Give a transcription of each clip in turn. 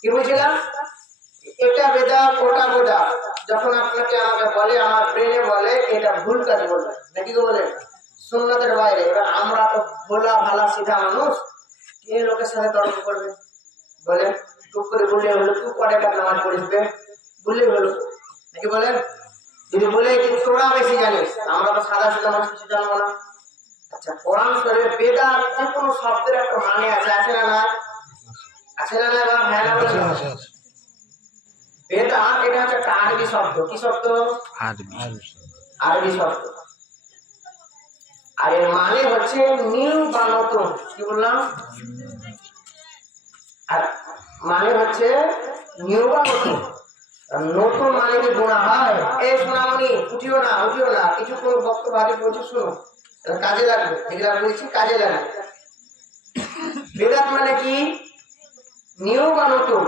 কি বলছিলাম? এটা বেদাত ওটা বেদাত। যখন আপনাকে আমাকে বলে, আমার ব্রেনে বলে এটা ভুল কাজ বলবে নাকি গো বলে সুন্নাতের বাইরে। এবার আমরা তো ভোলা ভালা সিধা মানুষ, কে লোকের সাথে তর্ক করবে বলে? টুক করে বললে হলো, তুই কটা নামাজ পড়িস বে বললে হলো নাকি বলেন? যদি বলে যে তোরা বেশি জানিস, আমরা তো সাদা সাদা মানুষ কিছু জানবো না। আচ্ছা, কোরআন শরীফে বেদাত যে কোনো শব্দের একটা মানে আছে, আছে না না? আছে না না? হ্যাঁ না বলে? বেদাত এটা হচ্ছে একটা আরবি শব্দ। কি শব্দ? আরবি শব্দ। আর এর মানে হচ্ছে নিউ বা নতুন। কি বললাম? আর মানে হচ্ছে নিউ বা নতুন। নতুন মানে কি গুনাহ হয়? এই সোনামণি উঠিও না, উঠিও না, কিছু কোনো বক্তব্য আগে বলছি, শুনো, কাজে লাগবে, যেগুলা বলছি কাজে লাগবে। বেদাত মানে কি? নিউ বা নতুন।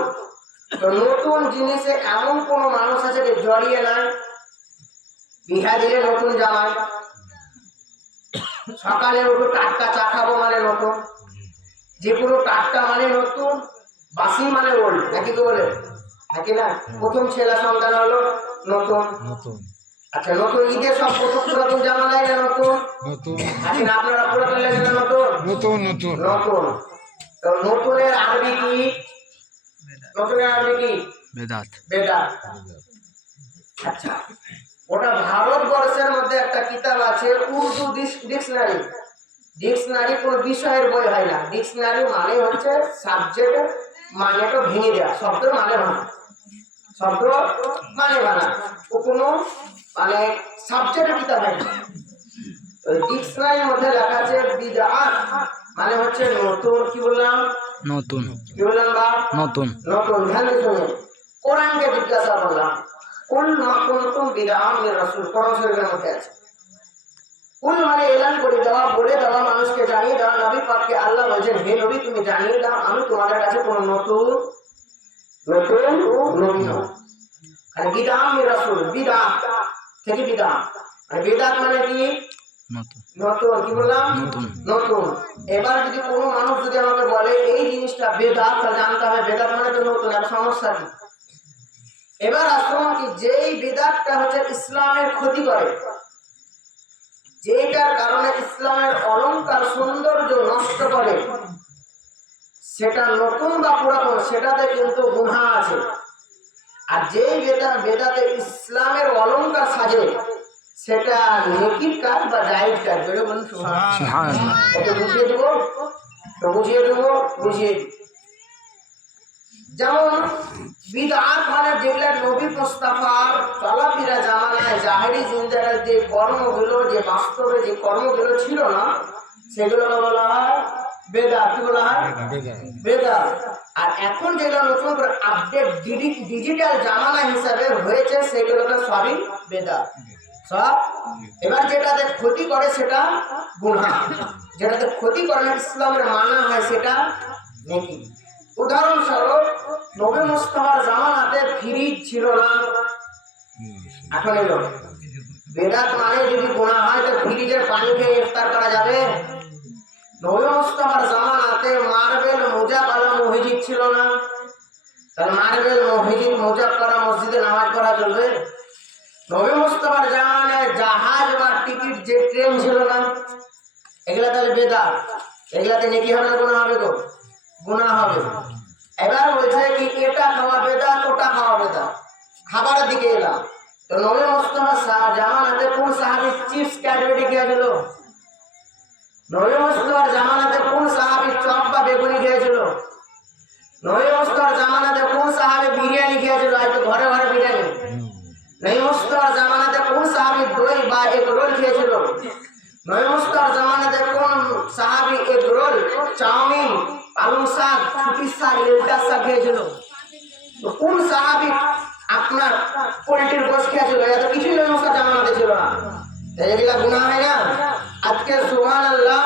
তো নতুন জিনিসে এমন কোন মানুষ আছে যে জড়িয়ে নাই? বিহা দিলে নতুন জামাই, সকালে উঠে টাটকা চা খাবো মানে নতুন, যে কোনো টাটকা মানে নতুন, বাসি মানে ওল্ড নাকি তো বলে? নাকি না? প্রথম ছেলে সন্তান হলো নতুন। আচ্ছা, নতুন ঈদের সব পুরাতন জামা নেয় না নতুন? এখন আপনারা পুরাতন লাগে না নতুন? নতুন। তো নতুনের আরবি কি? নতুনের আরবি কি? বেদাত। বেদাত। আচ্ছা, ওটা ভারতবর্ষের মধ্যে একটা কিতাব আছে, উর্দু ডিকশনারি। ডিকশনারি কোন বিষয়ের বই হয় না। ডিকশনারি মানে হচ্ছে সাবজেক্ট মানেটা ভেঙে দেওয়া, শব্দ মানে ভাঙা, শব্দ মানে ভাঙা, ও কোনো মানে সাবজেক্টের কিতাব হয় না। ওই ডিকশনারির মধ্যে লেখা আছে বিদআত মানে হচ্ছে নতুন। কি বললাম? নতুন। কি বললাম? বা নতুন। নতুন। ধ্যান দিয়ে শুনুন, কোরআনকে জিজ্ঞাসা করলাম, কুল মা কুনতুম বিদআম মির রাসূল, কোরআন শরীফের মধ্যে আছে। কুল মানে এলান করে দেওয়া, বলে দেওয়া, মানুষকে জানিয়ে দেওয়া। নবী পাককে আল্লাহ বলছেন, হে নবী তুমি জানিয়ে দাও আমি তোমাদের কাছে কোন নতুন নবী নই। আর বিদআম মির রাসূল, বিদআত থেকে বিদআত মানে বেদাত মানে কি? নতুন। কি বললাম? নতুন। এবার যদি কোনো মানুষ যদি আমাকে বলে এই জিনিসটা বেদাত, তাহলে জানতে হবে বেদাত মানে তো নতুন। আর সমস্যা কি? এবার আসুন কি, যেই বেদাতটা হচ্ছে ইসলামের ক্ষতি করে, যেটার কারণে ইসলামের অলংকার সৌন্দর্য নষ্ট করে, সেটা নতুন বা পুরাতন সেটাতে কিন্তু গুনাহ আছে। আর যেই বেদাতে ইসলামের অলংকার সাজে, সেটা নেকির কাজ বা জায়েজ কাজ। বলে বলুন সুবহানাল্লাহ। এটা বুঝিয়ে দেবো তো বুঝিয়ে দেবো, বুঝিয়ে দিই। যেমন বিদআত মানে যেগুলা নবী মুস্তাফার চলাফেরা জামানায় জাহেরি জিন্দেগির যে কর্মগুলো, যে বাস্তবে যে কর্মগুলো ছিল না, সেগুলো বলা হয় বেদাত। কি বলা হয়? বেদাত। আর এখন যেগুলো নতুন করে আপডেট ডিজিটাল জামানা হিসাবে হয়েছে, সেগুলোকে সবই বেদাত সব। এবার যেটাতে ক্ষতি করে সেটা গুনাহ, যেটাতে ক্ষতি করে না ইসলামের মানা হয় সেটা নেকি। উদাহরণস্বরূপ, নবী মুস্তাফার জামানাতে ফ্রিজ ছিল না, এখন এলো। বেদাত মানে যদি গুনাহ হয় তো ফ্রিজের পানি খেয়ে ইফতার করা যাবে? নবী মুস্তাফার জামানাতে মার্বেল মোজাব আলা মসজিদ ছিল না, তাহলে মার্বেল মসজিদ মোজাব করা মসজিদে নামাজ পড়া চলবে? নবী মুস্তাফার জামানায় জাহাজ বা টিকিট যে ট্রেন ছিল না, এগুলা তাহলে বেদাত। এগুলাতে নেকি হবে না গুনাহ হবে? গো গুনাহ হবে। এবার বলছে কি এটা খাওয়া বেদাত, ওটা খাওয়া বেদাত। খাবারের দিকে এলাম, তো নবী মুস্তাফার জামানাতে কোন সাহাবী চিপস ক্যাডবেরি খেয়েছিল? নবী মুস্তাফার জামানাতে কোন সাহাবী চপ বা বেগুনি খেয়েছিল? নবী মুস্তাফার জামানাতে কোন সাহাবী বিরিয়ানি খেয়েছিল? আজ তো ঘরে ঘরে বিরিয়ানি। নবী মুস্তাফার জামানাতে কোন সাহাবী দই বা এগ রোল খেয়েছিল? নবী মুস্তাফার জামানাতে কোন সাহাবী এগ রোল, চাউমিন, পালং শাক, ছুটির শাক, লেলটার শাক খেয়েছিল? তো কোন সাহাবী আপনার পোল্ট্রির গোশত খেয়েছিল? এত কিছুই নবী মুস্তাফার জামানাতে ছিল না। এগুলা গুনাহ হয় না? আজকে সুবহানাল্লাহ,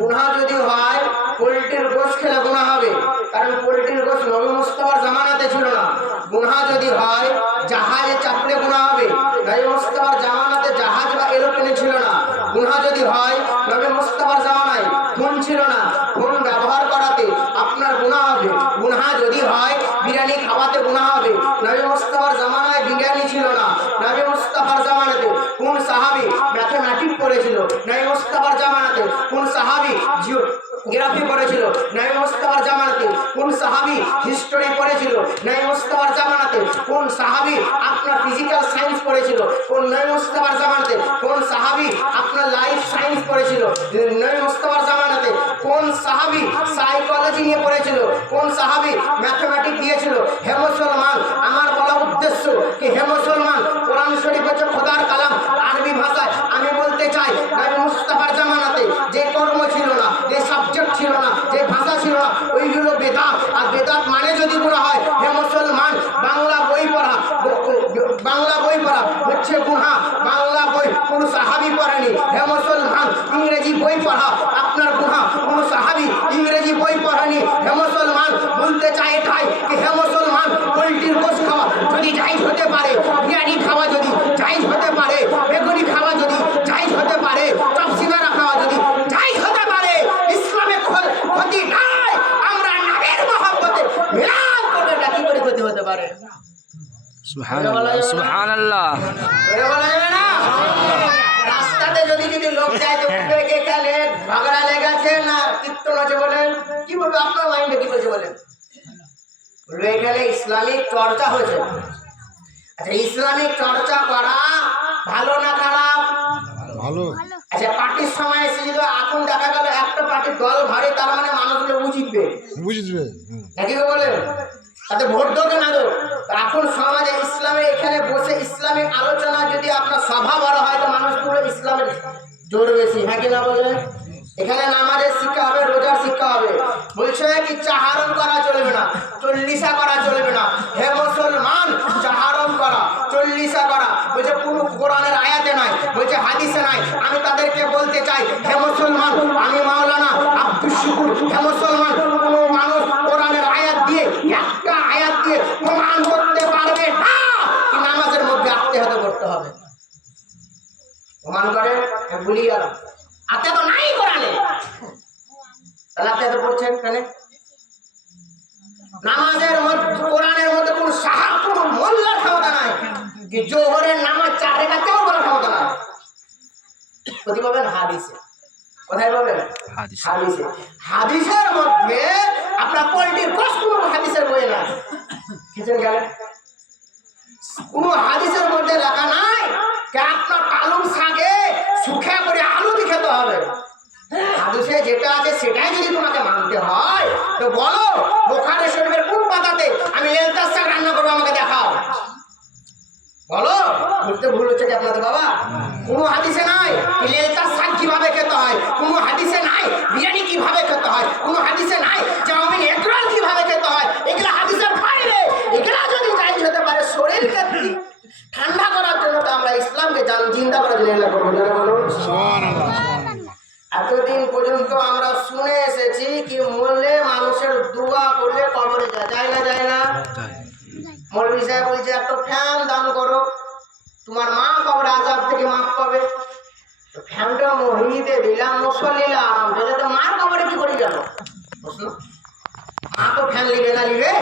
গুনাহ যদি হয় পোল্ট্রির গোশত খেলে গুনাহ হবে, কারণ পোল্ট্রির গোশত নবী মুস্তাফার জামানাতে ছিল না। গুনাহ যদি হয় জাহাজে চাপলে গুনাহ হবে, নবী মুস্তাফার জামানাতে জাহাজ বা এরোপ্লেনে ছিল না। গুনাহ যদি হয় নবী মুস্তাফার জামানায় ফোন ছিল না, ফোন ব্যবহার করাতে আপনার গুনাহ হবে। গুনাহ যদি হয় বিরিয়ানি খাওয়াতে গুনাহ হবে। নবী মুস্তাফার জামানায় বিরিয়ানি ছিল না। নবী মুস্তাফার জামানাতে কোন সাহাবী ম্যাথমেটিক্স পড়েছিল? নবী মুস্তাফার জামানাতে কোন সাহাবী জিওগ্রাফি পড়েছিল? নবী মুস্তাফার জামানাতে কোন সাহাবী হিস্টরি পড়েছিল? নবী মুস্তাফার জামানাতে কোন সাহাবী আপনার ফিজিক্যাল সায়েন্স পড়েছিল? কোন নবী মুস্তাফার জামানাতে কোন সাহাবী আপনার লাইফ সায়েন্স পড়েছিল? নবী মুস্তাফার জামানাতে কোন সাহাবী সাইকোলজি নিয়ে পড়েছিল? কোন সাহাবী ম্যাথমেটিক্স দিয়েছিল? হে মুসলমান, আমার বলা উদ্দেশ্য কি হে মুসলমান, কোরআন শরীফ হচ্ছে খোদার কালাম। আরবি ভাষায় আমি বলতে চাই, নবী মুস্তাফার জামানাতে যে কর্ম ছিল না, যে সাবজেক্ট ছিল না, যে ভাষা ছিল না, ওইগুলো বেদাত। আর বেদাত মানে যদি গুনাহ হয়, হে মুসলমান, বাংলা বই পড়া হচ্ছে গুনাহ। বাংলা বই কোন সাহাবী পড়েনি। হে মুসলমান, ইংরেজি বই পড়া আপনার গুনাহ। কোন সাহাবী ইংরেজি বই পড়েনি। হে মুসলমান, বলতে চাই এটাই কি হে মুসলমান, পোলট্রির গোশ খাওয়া যদি জায়েজ হতে পারে, বিরিয়ানি খাওয়া যদি জায়েজ হতে পারে, বেগুনি খাওয়া যদি জায়েজ হতে পারে, চপসিঙ্গারা খাওয়া যদি জায়েজ হতে পারে, ইসলামে ক্ষতি নাই। আমরা নবীর মহব্বতে মিলাদ করলে এটা কি করে ক্ষতি হতে পারে? সুবহানাল্লাহ, সুবহানাল্লাহ। রাস্তাতে যদি লোক যায় তো এখানে ঝগড়া লেগেছে না কীর্তন আছে বলেন, কি বলবো? আপনার মাইন্ডে কি বলছে বলেন? বলবে এখানে ইসলামিক চর্চা হয়েছে। আচ্ছা, ইসলামিক চর্চা করা ভালো না খারাপ? ভালো। আচ্ছা, পার্টির সময় এসে যদি এখন দেখা গেল একটা পার্টির দল ভারী, তার মানে মানুষগুলো বুঝবে নাকি বলেন? তাতে ভোট দেবে না দো। এখন সমাজে ইসলামে এখানে বসে ইসলামিক আলোচনা যদি আপনার সভা বড় হয় তো মানুষগুলো ইসলামের জোর বেশি, হ্যাঁ কি না বলেন? এখানে নামাজের শিক্ষা হবে, রোজার শিক্ষা হবে। বলছে কি চাহারম করা চলবে না, চল্লিশা করা চলবে না। হে মুসলমান, চাহারম করা, চল্লিশা করা বলছে কোনো কোরআনের আয়াতে নাই, বলছে হাদিসে নাই। আমি তাদেরকে বলতে চাই, হে মুসলমান, আমি মাওলানা আব্দুল শুকুর, হে মুসলমান, কোনো মানুষ কোরআনের আয়াত দিয়ে একটা আয়াত দিয়ে প্রমাণ করতে পারবে না কি নামাজের মধ্যে আত্মহত্যা করতে হবে। প্রমাণ করে ভুলি গেলাম, আতে তো নাই কোরআনে, তাহলে আপনি এত পড়ছেন কেন? নামাজের মধ্যে কোরআনের মধ্যে কোন সাহাব কোন মোল্লার ক্ষমতা নাই কি জোহরের নামাজ 4 রাকাতেও বলার ক্ষমতা নাই। কোথায় পাবেন? হাদিসে। কোথায় পাবেন? হাদিসে। হাদিসের মধ্যে আপনার পোল্ট্রির গোশত কোন হাদিসের বই না, কিচেন গেলে কোন হাদিসের মধ্যে লেখা নাই যে আপনার পালং শাকে শুখা করে আলু দিয়ে খেতে হবে। হাদিসে যেটা আছে সেটাই যদি তোমাকে মানতে হয় তো বলো বুখারী শরীফের কোন পাতাতে আমি লেলতার শাক রান্না করবো, আমাকে দেখাও। বলো, বুঝতে ভুল হচ্ছে কি আপনাদের বাবা? কোনো হাদিসে নাই লেলতার শাক কিভাবে খেতে হয়, কোনো হাদিসে নাই বিরিয়ানি কিভাবে খেতে হয়, কোনো হাদিসে নাই চাউমিন এগ রোল কিভাবে খেতে হয়। এগুলা হাদিসের বাইরে। এগুলা যদি জায়েজ হতে পারে শরীরকে ঠান্ডা করার জন্য, তো আমরা ইসলামকে জিন্দা করার জন্য এগুলা করবো। এতদিন পর্যন্ত আমরা শুনে এসেছি কি মরলে মানুষের দোয়া করলে কবরে যায় না, যায় না? মৌলভী সাহেব বলছে একটা ফ্যান দান করো, তোমার মা কবরে আযাব থেকে মাফ পাবে। ফ্যানটা মহিদে দিলাম, মুসল্লিরা আরাম পেলে, তো মার কবরে কি করে গেল? মা তো ফ্যান লিবে না, লিবে।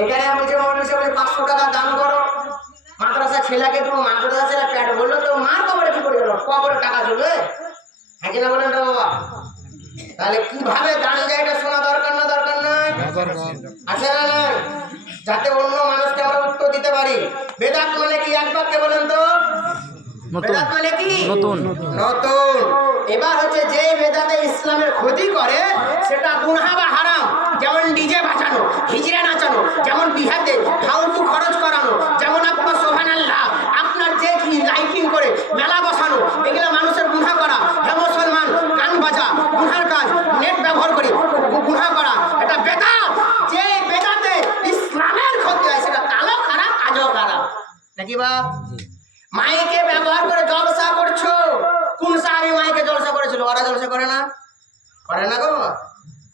এখানে বলছে মৌলভী সাহেব 500 টাকা দান করো, মাদ্রাসা ছেলেকে তুমি মাদ্রাসা ছেলে প্যাট বললো, তো মার কবরে কি করে গেল? কবরে টাকা চলবে, হ্যাঁ কিনা বলেন বাবা? তাহলে কিভাবে দান যায় এটা শোনা দরকার না, দরকার নাই? আছে না নাই? যাতে অন্য মানুষকে আমরা উত্তর দিতে পারি। বেদাত মানে কি? এক বাক্যে বলেন তো। বেদাত মানে কি? নতুন। নতুন। এবার হচ্ছে যে বেদাতে ইসলামের ক্ষতি করে সেটা গুনাহ বা হারাম। যেমন ডিজে বাজানো, হিজড়া নাচানো, যেমন বিহাতে ফালতু খরচ করানো, যেমন আপনার সুবহানাল্লাহ আপনার যে লাইটিং করে মেলা বসানো, এগুলা মানুষের গুনাহ করা। হে মুসলমান, গান বাজা গুনার কাজ, নেট ব্যবহার করে গুনাহ করা, এটা বেদাত। যে বেদাতে ইসলামের ক্ষতি হয় সেটা কালো খারাপ, আজও খারাপ, নাকি বাপ? মাইকে ব্যবহার করে জলসা করছো, কোন সাহাবী মাইকে জলসা করেছিল? ওরা জলসা করে না? করে না গো?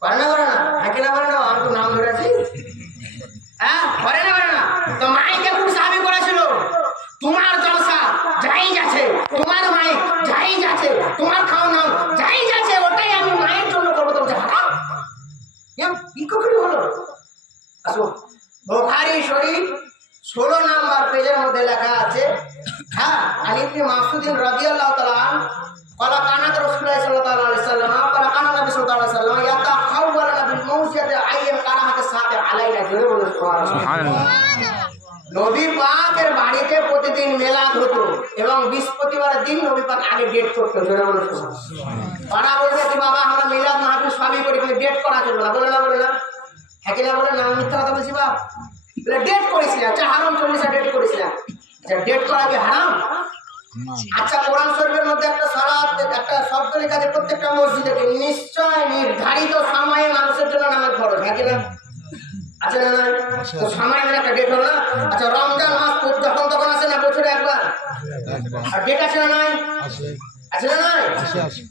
করে না? করে না? হ্যাঁ কিনা করে না? আমি তো নাম ধরেছি। হ্যাঁ, করে না? করে না? তো মাইকে কোন সাহাবী করেছিল? তোমার জলসা জায়েজ আছে, তোমার মাইক জায়েজ আছে, তোমার খাওয়া নাও জায়েজ আছে, ওটাই আমি মায়ের জন্য করবো। তো হারাম কি করে হলো? আসুন, বুখারী শরীফ 16 নম্বর পেজের মধ্যে লেখা আছে, হ্যাঁ, আলী ইবনে মাসউদ রাদিয়াল্লাহু তাআলা ক্বালা কানাত রাসূলুল্লাহ সাল্লাল্লাহু আলাইহি ওয়াসাল্লাম ক্বালা কানা নবী সাল্লাল্লাহু আলাইহি ওয়াসাল্লাম ইয়াতাখাওয়ালানা বিল মাউজিয়াতি আইয়াম কারাহাতে সাথে আলাইনা। জোরে বলুন সুবহানাল্লাহ। নবী পাকের বাড়িতে প্রতিদিন মিলাদ হতো এবং বৃহস্পতিবারের দিন নবী পাক আগে ডেট করতেন। জোরে বলুন সুবহানাল্লাহ। পাড়া বলবে কি বাবা আমরা মিলাদ মাহফিল সবই করি, কিন্তু ডেট করা চলবে না, বলে না, বলে না, হ্যাঁ কি না বলে না? মিথ্যা কথা বলছি বাপ? ডেট করেছিলাম, আচ্ছা হারাম 40 ডেট করেছিলাম, আচ্ছা ডেট করা কি হারাম? আচ্ছা কোরআন শরীফের মধ্যে একটা সালাত একটা শব্দ লেখা আছে প্রত্যেকটা মসজিদে নিশ্চয় নির্ধারিত সময়ে মানুষের জন্য নামাজ ফরজ, হ্যাঁ কি না? আচ্ছা না, তো সময়ের একটা ডেট হলো না? আচ্ছা রমজান মাস যখন তখন আসে না, বছরে একবার, আর ডেট আছে না নাই? আছে না নাই?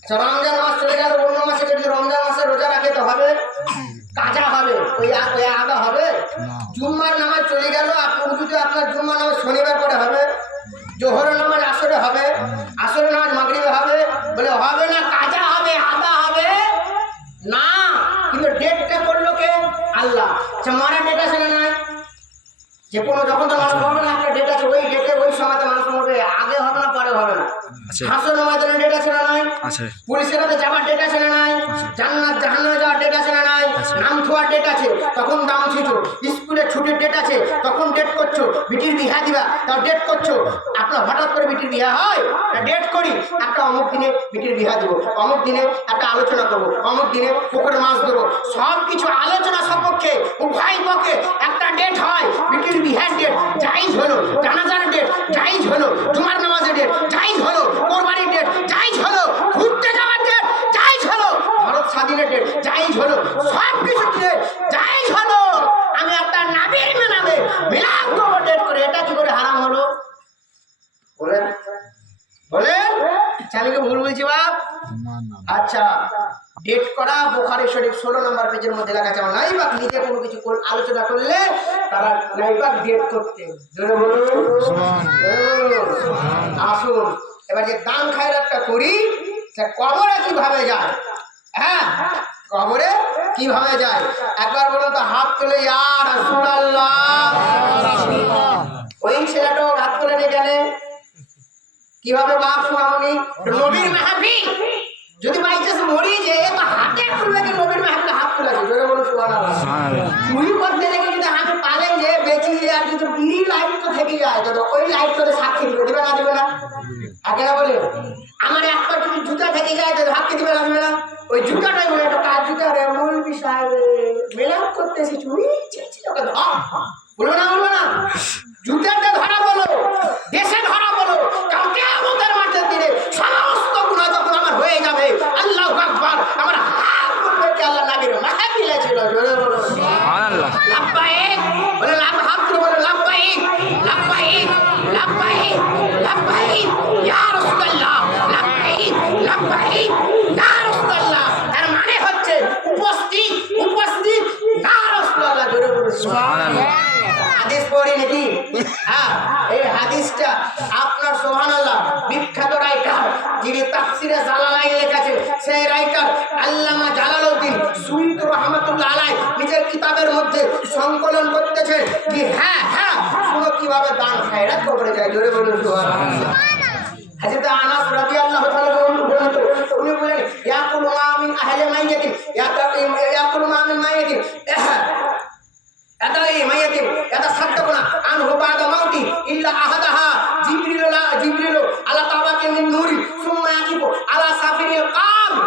আচ্ছা রমজান মাস চলে গেল, অন্য মাসে যদি রমজান মাসে রোজা রাখে তো হবে, কাজা হবে, ওই আগা হবে। জুম্মার নামাজ চলে গেল, যদি আপনার জুম্মার নামাজ শনিবার পরে হবে, জোহরের নামাজ আসরে হবে, আসরের নামাজ মাগরিবে হবে, বলে হবে না, কাজা হবে, আগা হবে না। কিন্তু ডেটটা করলো কে? আল্লাহ। আচ্ছা মারা ডেট আছে না নাই? যে কোনো যখন তো মানুষ হবে না, একটা ডেট আছে, ওই ডেটে ওই সময়তে মানুষ মরবে, আগে হবে না পরে হবে না। হাসরের ময়দানে ডেট আছে না নাই? পুলিশের হাতে যাওয়ার ডেট আছে না নাই? জান্নাত জাহান্নামে যাওয়ার ডেট আছে না নাই? নাম থোয়ার ডেট আছে, তখন দাম ছিছো। স্কুলে ছুটির ডেট আছে, তখন ডেট করছো। বিটির বিহা দিবা, তাও ডেট করছো। আপনার হঠাৎ করে বিটির বিহা হয়, ডেট করি একটা অমুক দিনে বিটির বিহা দিব, অমুক দিনে একটা আলোচনা করবো, অমুক দিনে পুকুরে মাছ দেবো, সব কিছু আলোচনা সপক্ষে উভয় পক্ষে একটা ডেট হয়। বিটির বিহার ডেট জায়েজ হলো, জানাজার ডেট জায়েজ হলো, জুমার নামাজের ডেট জায়েজ হলো, কোরবানির ডেট জায়েজ হলো, ঘুরতে যাওয়ার ডেট জায়েজ হলো, ভারত স্বাধীনের ডেট জায়েজ হলো, সব কিছু ডেট জায়েজ হলো। আমি একটা নবীর নামে মিলাদ করব ডেট করে, এটা কি করে হারাম হলো? বলেন বলেন, আমি কি ভুল বলছি বাপ? আচ্ছা ডেট করা বুখারী শরীফ 16 নম্বর পেজের মধ্যে লেখা আছে, নাইবাক নিজে কোনো কিছু আলোচনা করলে তারা নাইবাক ডেট করতে। জোরে বলুন আসুন, এবার যে দান খায়রাতটা করি সে কবরে কিভাবে যায়? হ্যাঁ কবরে কিভাবে যায় একবার বলুন তো, হাত তুলে ইয়া রাসূলুল্লাহ। ওই ছেলেটাও হাত তুলে নিয়ে গেলে কিভাবে বাপ শোনামনি? নবীর মাহফিল যদি বাইচান্স মরি যে তো হাতে তুলবে, যে নবীর মাহফিলে হাত তুলেছে। জোরে বলুন সুবহানাল্লাহ। চুরি করতে লেগে যদি হাতে পালেন যে বেঁচে যে আর যদি বিড়ি লাইট তো থেকে যায়, তো ওই লাইট করে সাক্ষী দিবে না দিবে না? আগে না বলে আমার একটা যদি জুতা থেকে যায় তো সাক্ষী দিবে না দিবে না? ওই জুতাটাই বলে একটা কাজ জুতা রে মৌলবি সাহেব মেলাপ করতে এসেছি, উই ছিল কেন বলবো না, বলবো না? জুতাটা ধরা বলো, দেশে ধরা বলো, কাউকে আমাদের মাঠের দিনে সমস্ত গুনাহ যখন আমার হয়ে যাবে, আল্লাহু আকবার, আমার হাত করবে কি আল্লাহ নবীর মাহফিলে ছিল। জোরে বলো সুবহানাল্লাহ। লাব্বাইক বলে, লাভ হাত করে বলে লাব্বাইক লাব্বাইক লাব্বাইক লাব্বাইক ইয়া রাসূলুল্লাহ, লাব্বাইক লাব্বাইক ইয়া রাসূলুল্লাহ। তার মানে হচ্ছে উপস্থিত উপস্থিত ইয়া রাসূলুল্লাহ। জোরে বলো সুবহানাল্লাহ। হাদিস পড়ি নাকি? হ্যাঁ, এই হাদিসটা আপনার সুবহানাল্লাহ বিখ্যাত রাইটার যিনি তাফসিরে জালালাইন লিখেছেন, সেই রাইটার আল্লামা জালালউদ্দিন সুয়ুতী রাহমাতুল্লাহ আলাইহি নিজের কিতাবের মধ্যে সংকলন করতেছেন কি হ্যাঁ হ্যাঁ শুনো কিভাবে দান খায়রাত কবরে যায়। জোরে বলুন সুবহানাল্লাহ। হযরত আনাস রাদিয়াল্লাহু তাআলা বলেন, উনি বলেন ইয়াকুলু মা মিন আহলি মাইয়াতিন ইয়াকুলু মা মিন মাইয়াতিন أتى ميت يتصدقون عنه بعد موته إلا أحدها جبريل على طبق من نور ثم يقف على سافر القبر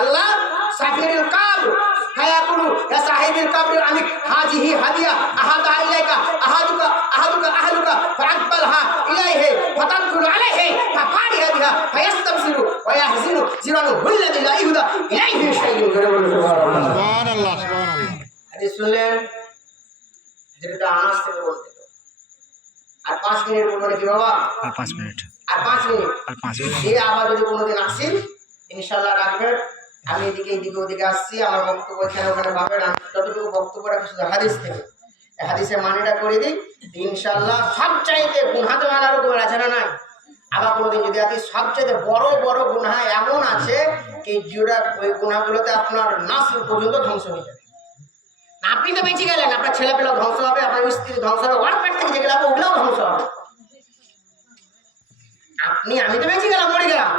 الله سافر القبر فيقول يا صاحب القبر أنك هذه هدية أهدى إليك أهلك فأقبلها إليه فتدخل عليه ففارح بها فيستبشر ويحزن زرانه الذي لا يهدى إليه شيء. سبحان الله. حديث শুনলেন যেটা আনাস থেকে বলতে, আর 5 মিনিট বলবো কি বাবা? আর 5 মিনিট এই আবার যদি কোনোদিন আসি ইনশাআল্লাহ রাখবেন। আমি এদিকে ওদিকে আসছি, আমার বক্তব্য এখানে ওখানে ভাবেন, আমি যতটুকু বক্তব্য রাখি শুধু হাদিস থেকে, হাদিসের মানেটা করে দিই ইনশাআল্লাহ। সবচাইতে গুনাহ তো মানার রকমের আছে না নাই? আবার কোনোদিন যদি আপনি সবচাইতে বড় বড় গুনাহ এমন আছে কি যেটা ওই গুনাহগুলোতে আপনার নাসল পর্যন্ত ধ্বংস হয়ে যাবে। আপনি তো বেঁচে গেলেন, আপনার ছেলে পেলে ধ্বংস হবে, আপনার স্ত্রী ধ্বংস হবে, ওয়ার পেট থেকে যেগুলো হবে ওগুলোও ধ্বংস হবে। আমি তো বেঁচে গেলাম, মরে গেলাম,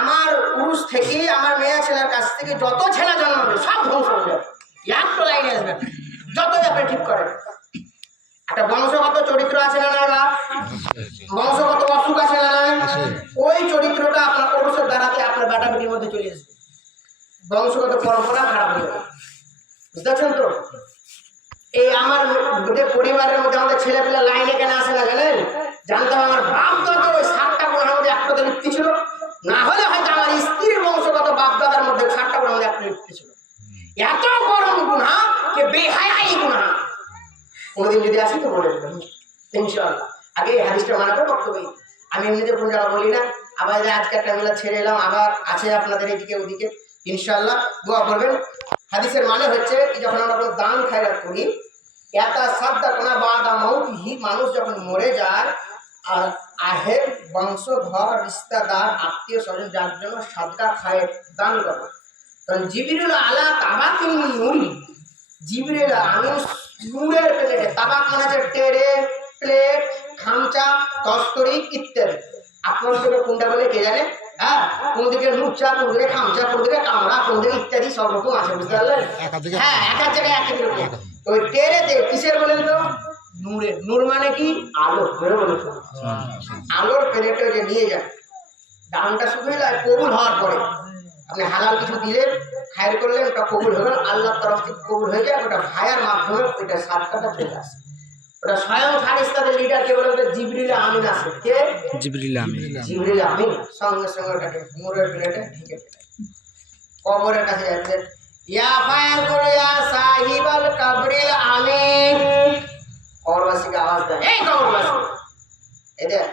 আমার পুরুষ থেকে আমার মেয়ে ছেলের কাছ থেকে যত ছেলে জন্মাবে সব ধ্বংস হয়ে যাবে, একটু লাইনে আসবে যতই আপনি ঠিক করেন। একটা বংশগত চরিত্র আছে না নাই, বা বংশগত অসুখ আছে না নাই, ওই চরিত্রটা আপনার পুরুষের দ্বারাতে আপনার বেটা বেটির মধ্যে চলে আসবে, বংশগত পরম্পরা খারাপ হয়ে যাবে। বুঝতে পারছেন তো? এই আমার পরিবারের মধ্যে আমাদের ছেলে পেলে লাইনে কেন আসে না জানেন? জানতে হবে আমার বাপ দাদা ওই 7টা গুণের মধ্যে একটা লিপ্তি ছিল, না হলে হয়তো আমার স্ত্রীর বংশগত বাপ দাদার মধ্যে 7টা গুণের মধ্যে একটা লিপ্তি ছিল। এত গরম গুণা কে বেহায়াই গুণা, কোনোদিন যদি আসি তো বলে দেবেন ইনশাআল্লাহ। আগে এই হাদিসটা মানাতে বক্তব্য আমি এমনিতে কোন জায়গা বলি না, আবার আজকে একটা মেলা ছেড়ে এলাম, আবার আছে আপনাদের এদিকে ওদিকে, ইনশাআল্লাহ দোয়া করবেন। হাদিসের মানে হচ্ছে কি, যখন আমরা কোনো দান খায়রাত করি, এত সাদ্দাকনা বাদা মাউতিহি, মানুষ যখন মরে যায় আর আহের বংশধর রিশতেদার আত্মীয় স্বজন যার জন্য সাদকা খায় দান করে, তখন জিবরিল আলা তাবাকিন নূর, জিবরিল আমিন নূরের প্লেটে, তাবাক মানে হচ্ছে টেরে, প্লেট, খামচা, তস্তরি ইত্যাদি। আপনাদের কোনটা বলে কে জানে? হ্যাঁ, কোন দিকে লুচা, কোন দিকে খামচা, কোন দিকে কামড়া, কোন দিকে ইত্যাদি সব রকম আছে, বুঝতে পারলেন? হ্যাঁ, এক এক জায়গায় এক এক রকম। ওই টেরেতে কিসের বলেন তো? নূরের। নূর মানে কি? আলো। বলে আলোর প্লেটে যে নিয়ে যায়, দানটা শুধু কবুল হওয়ার পরে আপনি হালাল কিছু দিলেন, খায়ের করলেন, ওটা কবুল হলো, আল্লাহর তরফ থেকে কবুল হয়ে যায়, ওটা ভায়ার মাধ্যমে ওইটা সাদকাটা চলে আসে। ওটা স্বয়ং ফারিস্তাদের লিডার কে বলে? জিবরিল আমিন আছে। কে? জিবরিল আমিন। জিবরিল আমিন সঙ্গে সঙ্গে ওটাকে নূরের প্লেটে ঢেকে দেয়, কবরের কাছে যাচ্ছে, ইয়া ফায়ার করে ইয়া সাহিবাল কবরিল আমিন, কবরবাসীকে আওয়াজ দেয়, এই কবরবাসী, এদের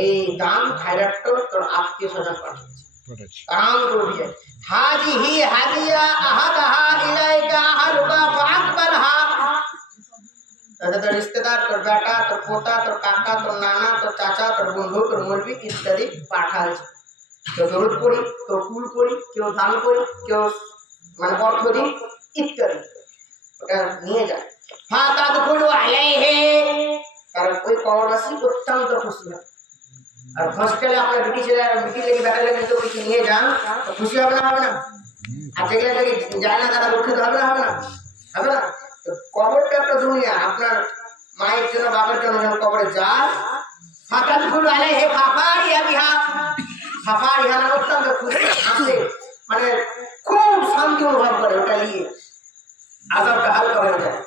এই দান খায়রাতটা তোর আত্মীয় স্বজন পাঠিয়েছে, কাম করে যায়, হাজিহি হাদিয়া আহাদাহা ইলাইকা আহলুকা ফাআকবালহা, তোর রিশতেদার, তোর বেটা, তোর পোতা, তোর কাকা, তোর নানা, তোর চাচা, তোর বন্ধু, তোর মুরবি ইত্যাদি পাঠাচ্ছে, কেউ দরুদ করি, কেউ কুল করি, কেউ দান করি, কেউ মানে অর্থ দিই ইত্যাদি, ওটা নিয়ে যায়। হ্যাঁ, তাদখুলু আলাইহি, কারণ ওই কবরবাসী অত্যন্ত খুশি হয়। আর হসপিটালে আপনার বিটি ছেলে মিটিং লেগে বেটা লেগে তো কিছু নিয়ে যান, তো খুশি হবে না? হবে না? আর যেগুলো থেকে যায় না তারা দুঃখিত হবে না? হবে না? হবে না? তো কবরটা একটা দুনিয়া, আপনার মায়ের জন্য বাবার জন্য যখন কবরে যায়, ফাতাদখুলু আলাইহি ফাফারিয়া বিহা, ফাফারিয়া মানে অত্যন্ত খুশি, হাসে, মানে খুব শান্তি অনুভব করে, ওটা নিয়ে আযাবটা হালকা হয়ে যায়।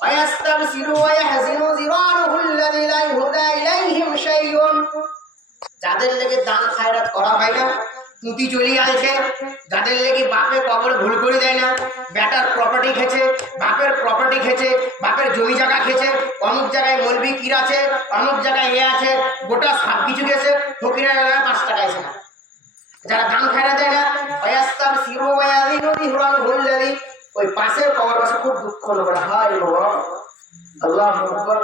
ওয়ায়াস্তাবশিরু ওয়ায়াহজিনু জিরানুহু আল্লাযী লা ইহুদা ইলাইহিম শাইউন, যাদের লেগে দান খায়রাত করা হয় না, তুতি চলে আছে, যাদের লেগে বাপে কবরে ভুল করে দেয় না, বেটার প্রপার্টি খেছে, বাপের প্রপার্টি খেছে, বাপের জমি জায়গা খেছে, অমুক জায়গায় মলবি কির আছে, অমুক জায়গায় এ আছে, গোটা সব কিছু গেছে, ফকিরের 5 টাকা আছে না, যারা দান খায়রাত দেয় না, ওয়ায়াস্তাবশিরু ওয়ায়াযিনু জিরানুহু আল্লাযী, ওই পাশের কবরবাসী খুব দুঃখ করে, হায় বাবা, আল্লাহু আকবার,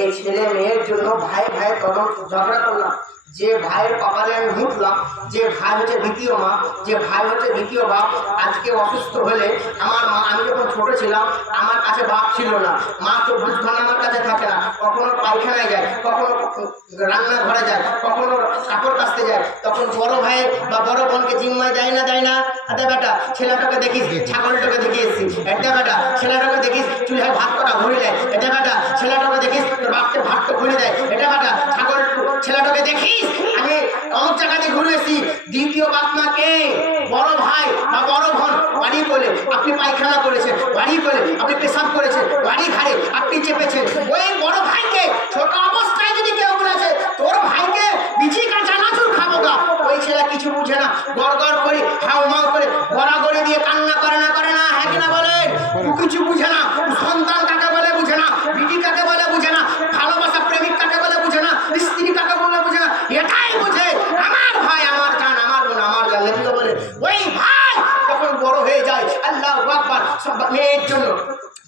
এই ছেলে মেয়ের জন্য ভাই ভাই তখন ঝগড়া করলাম, যে ভাইয়ের কপালে আমি মুঠলাম, যে ভাই হচ্ছে দ্বিতীয় মা, যে ভাই হচ্ছে দ্বিতীয় বাপ, আজকে অসুস্থ হলে আমার মা, আমি যখন ছোট ছিলাম আমার কাছে বাপ ছিল না, মা তো বুঝখান আমার কাছে থাকে না, কখনো পায়খানায় যায়, কখনো রান্নাঘরে যায়, কখনো কাপড় কাচতে যায়, তখন বড় ভাই বা বড় বোনকে জিম্মায় যায় না? দেয় না? আদা বেটা ছেলেটাকে দেখিস ছাগলটাকে দেখে এসেছি, এটা বেটা ছেলেটাকে দেখিস চুলায় ভাত করা ভরে দেয়, এটা বেটা ছেলেটাকে দেখিস তোর বাপকে ভাতটা ভরে দেয়, এটা বেটা ছাগল ছেলেটাকে দেখিস আমি অমুক জায়গাতে ঘুরে এসেছি। দ্বিতীয় বাপ মা কে? বড় ভাই বা বড় বোন, বাড়ি বলে আপনি পায়খানা করেছেন, বাড়ি বলে আপনি পেশাব করেছেন, বাড়ি ঘাড়ে আপনি চেপেছেন, ওই বড় ভাইকে ছোট অবস্থায় যদি কেউ বলেছে তোর ভাইকে বিচি কাঁচা নাচুর খাবো গা, ওই ছেলে কিছু বুঝে না, গড় করে হাউমাউ করে গড়াগড়ি দিয়ে কান্না করে না? করে না? হ্যাঁ কিনা বলেন? কিছু বুঝে না, সন্তান কাকে বলে বুঝে না, বিটি কাকে বলে বুঝে না, ভালোবাসা প্রেমিক কাকে বলে বুঝে না, স্ত্রী কাকে বলে বুঝে না, এটাই বুঝে আমার ভাই, আমার জান, আমার বোন, আমার জান। বলে ওই ভাই যখন বড় হয়ে যায়, আল্লাহু আকবার, মেয়ের জন্য,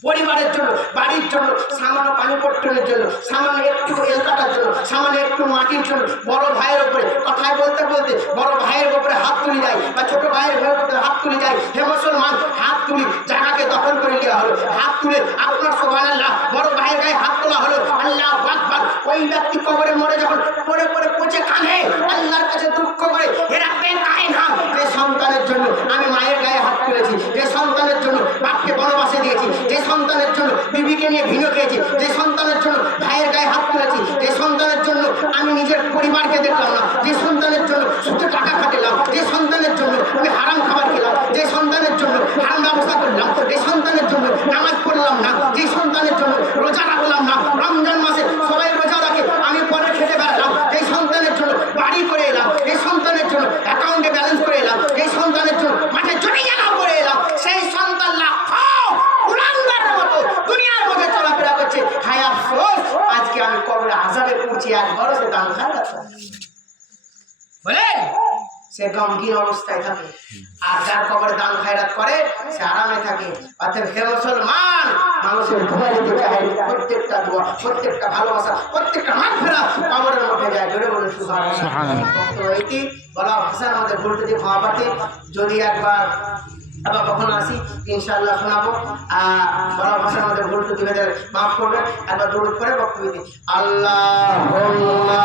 পরিবারের সন্তানের জন্য, বাড়ির জন্য, সামান্য পানি পট্টনের জন্য, সামান্য একটু এলকাটার জন্য, সামান্য একটু মাটির জন্য, বড় ভাইয়ের উপরে কথায় বলতে বলতে বড় ভাইয়ের উপরে হাত তুলে যায় বা ছোট ভাইয়ের উপরে হাত তুলে যায়। হে মুসলমান, হাত তুলি জায়গাকে দখল করে দেওয়া হলো। হাত তুলে আপনার সুবহানাল্লাহ বড় ভাইয়ের গায়ে হাত তোলা হলো। আল্লাহু আকবার। ওই ব্যক্তি কবরে মরে যখন পড়ে পড়ে পচে কাঁদে, আল্লাহর কাছে দুঃখ করে, এরা পেন খায় না। যে সন্তানের জন্য আমি মায়ের গায়ে হাত তুলেছি, যে সন্তানের জন্য বাপকে বনবাসে দিয়েছি, যে সন্তানের জন্য বিবিকে নিয়ে ভিন্ন খেয়েছি, যে সন্তানের জন্য ভাইয়ের গায়ে হাত তুলেছি, যে সন্তানের জন্য আমি নিজের পরিবারকে দেখলাম না, যে সন্তানের জন্য শুধু টাকা খাটালাম, যে সন্তানের জন্য আমি হারাম খাবার খেলাম, যে সন্তানের জন্য হারাম ব্যবস্থা করলাম, যে সন্তানের জন্য নামাজ পড়লাম না, যে সন্তানের জন্য রোজা রাখলাম না, রমজান মাসে সবাই রোজা রাখে আমি পরে খেতে বেড়ালাম, যে সন্তানের জন্য বাড়ি করে এলাম, যে সন্তানের জন্য অ্যাকাউন্টে ব্যালেন্স করে এলাম, যে সন্তানের জন্য মাঠে জমি জায়গা করে এলাম, সেই সন্তান উলাঙ্গারের মতো দুনিয়ার মধ্যে চলাফেরা করছে। হায় আফসোস, আজকে আমি কবরে আযাবে পড়ছি, একবারও সে দান খায় না। বলেন, সে গমগীন অবস্থায় থাকে। আর যার কবরে দান খায়রাত করে সে আরামে থাকে। অতএব হে মুসলমান, মানুষের দোয়া দিতে চাই, প্রত্যেকটা দোয়া, প্রত্যেকটা ভালোবাসা, প্রত্যেকটা মাগফিরাত কবরের মধ্যে যায়। জোরে বলুন সুবহানাল্লাহ। তো এইটি বলা ভাষার মধ্যে ভুলতে দিয়ে ভাবাতে যদি একবার আবার কখনো আসি ইনশাআল্লাহ শোনাবো। বলা ভাষার মধ্যে ভুল ত্রুটি মাফ করবেন। একবার দরুদ করে বক্তব্য দিই। আল্লাহুম্মা